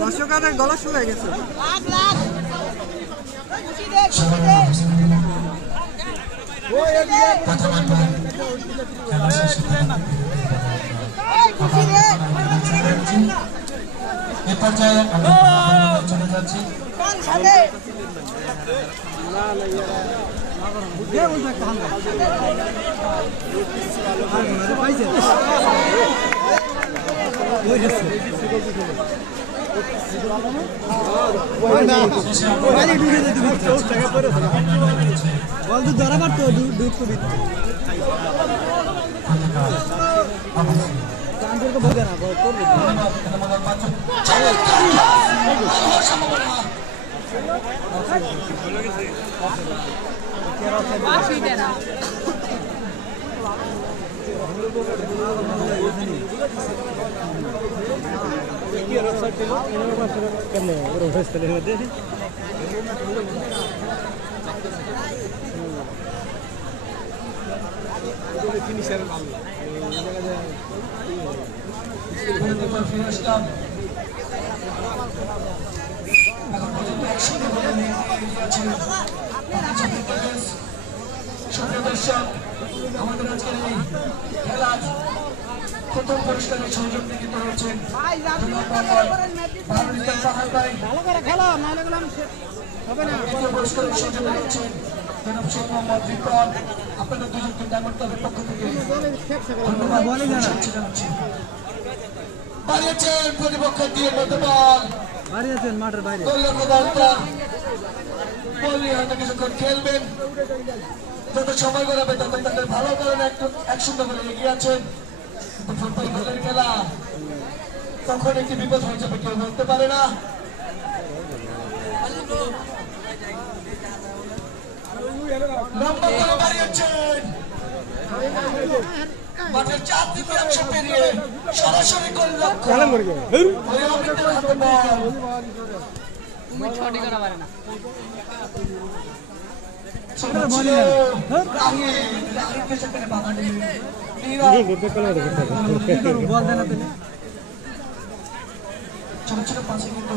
দর্শকের গলা শুকিয়ে গেছে। এ পর্যায়ে চলে যাচ্ছি ধরা পারতো ঢুকতো বলবে না করবে আমাদের আজকের এই খেলার প্রথম পুরস্কারের সহযোগ নিতে হচ্ছেন পুরস্কারের সহযোগ নিচ্ছেন আপনাদের দুজনকে ডায়মন্ড ক্লাবের পক্ষ থেকে ধন্যবাদ জানাচ্ছি। বাড়িয়েছেন প্রতিপক্ষ দিয়ে মধ্যে বল বাড়িয়েছেন মাঠের বাইরে বললি হয়তো কিছুক্ষণ খেলবেন, যত সময় করাবে তত তাদের ভালো করেন। 1-0 বলে এগিয়ে আছেন। ফুটবল খেলার খেলা কখন একটি বিপদ হয়ে যাবে কেউ বলতে পারে না। লম্বা করে বাড়িয়েছেন মাঠের 4 তৃতীয়াংশ পেরিয়ে সরাসরি গোল লক্ষ্য। ছোট ছোট পাশে কিন্তু